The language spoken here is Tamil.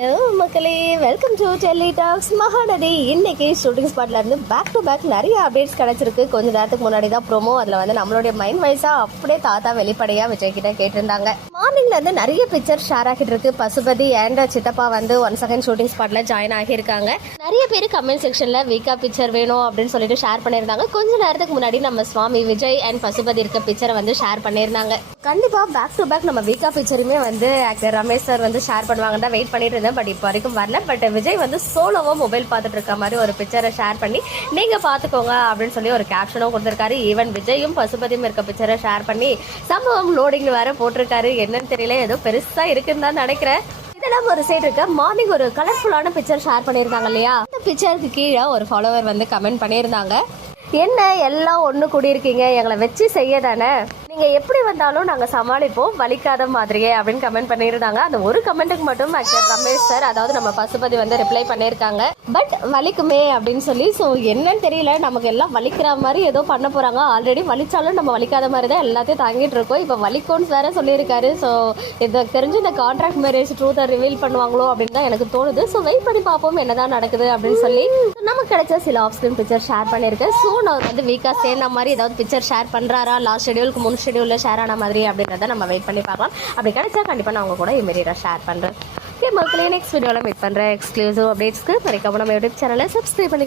ஹலோ மக்களே, welcome to Delhi talks. Mahanadi இன்னைக்கு ஷூட்டிங் ஸ்பாட்ல இருந்து பேக் டு பேக் நிறைய அப்டேட்ஸ் கிடைச்சிருக்கு. கொஞ்ச நேரத்துக்கு முன்னாடி தான் ப்ரோமோ. அதுல வந்து நம்மளுடைய மைண்ட் வைஸா அப்படியே தாத்தா வெளிப்படையா விஜய் கிட்ட கேட்டிருந்தாங்க. மார்னிங்ல இருந்து நிறைய பிக்சர் ஷேர் ஆகிட்டு இருக்கு. பசுபதி அண்ட் சித்தப்பா வந்து 1 செகண்ட் ஷூட்டிங் ஸ்பாட்ல ஜாயின் ஆகியிருக்காங்க. நிறைய பேர் கமெண்ட் செக்ஷன்ல வீக்கா பிக்சர் வேணும் அப்படின்னு சொல்லிட்டு ஷேர் பண்ணியிருந்தாங்க. கொஞ்ச நேரத்துக்கு முன்னாடி நம்ம சுவாமி விஜய் அண்ட் பசுபதி இருக்க பிக்சரை வந்து ஷேர் பண்ணியிருந்தாங்க. கண்டிப்பா பேக் டு பேக் நம்ம வீக்கா பிக்சருமே வந்து ஆக்டர் ரமேஷ் சார் வந்து ஷேர் பண்ணுவாங்க தான் வெயிட் பண்ணிட்டு இருந்தேன். பட் இப்போ வரைக்கும் வரல. பட் விஜய் வந்து சோலோவா மொபைல் பார்த்துட்டு இருக்க மாதிரி ஒரு பிக்சரை ஷேர் பண்ணி நீங்க பாத்துக்கோங்க அப்படின்னு சொல்லி ஒரு கேப்ஷனும் கொடுத்திருக்காரு. ஈவன் விஜயும் பசுபதியும் இருக்க பிக்சரை ஷேர் பண்ணி சம்பவம் லோடிங் வேற போட்டிருக்காரு. என்னன்னு தெரியல, ஏதோ பெருசா இருக்குன்னு தான் நினைக்கிறேன். இதெல்லாம் ஒரு சைடு இருக்க மார்னிங் ஒரு கலர்ஃபுல்லான பிக்சர் ஷேர் பண்ணியிருக்காங்க இல்லையா, அந்த பிக்சருக்கு கீழே ஒரு ஃபாலோவர் வந்து கமெண்ட் பண்ணியிருந்தாங்க. என்ன எல்லாம் ஒன்று கூடியிருக்கீங்க, எங்களை வச்சு செய்ய தானே, நீங்கள் எப்படி வந்தாலும் நாங்கள் சமாளிப்போம், வலிக்காத மாதிரியே அப்படின்னு கமெண்ட் பண்ணியிருந்தாங்க. அந்த ஒரு கமெண்ட்டுக்கு மட்டும் ஆக்டர் ரமேஷ் சார், அதாவது நம்ம பசுபதி வந்து ரிப்ளை பண்ணியிருக்காங்க. பட் வலிக்குமே அப்படின்னு சொல்லி. ஸோ என்னன்னு தெரியல, நமக்கு எல்லாம் வலிக்கிற மாதிரி ஏதோ பண்ண போகிறாங்க. ஆல்ரெடி வலிச்சாலும் நம்ம வலிக்காத மாதிரி தான் எல்லாத்தையும் தாங்கிட்டு இருக்கோம். இப்போ வலிக்கும்னு வேற சொல்லியிருக்காரு. ஸோ இதை தெரிஞ்சு இந்த கான்ட்ராக்ட் மேரேஜ் ட்ரூத்தை ரிவீல் பண்ணுவாங்களோ அப்படின்னு தான் எனக்கு தோணுது. ஸோ வெயிட் பண்ணி பார்ப்போம் என்னதான் நடக்குது அப்படின்னு சொல்லி. நமக்கு கிடைச்ச சில ஆஃப் ஸ்கிரீன் பிக்சர் ஷேர் பண்ணியிருக்கேன். ஸோ அவர் வந்து வீக்கா சேர்ந்த மாதிரி ஏதாவது பிக்சர் ஷேர் பண்ணுறாரா, லாஸ்ட் ஷெடியூலுக்கு முன் ஷெடியூலில் ஷேர் ஆன மாதிரி அப்படின்றத நம்ம வெயிட் பண்ணி பார்க்கலாம். அப்படி கிடைச்சா கண்டிப்பாக நான் அவங்க கூட இமீடியட்டாக ஷேர் பண்ணுறேன். ஓகே மக்களே, நெக்ஸ்ட் வீடியோவில் மீட் பண்ணுறேன். எக்ஸ்க்ளூசிவ் அப்டேட்ஸ்க்கு மறக்காம நம்ம யூடியூப் சேனலை சப்ஸ்கிரைப் பண்ணி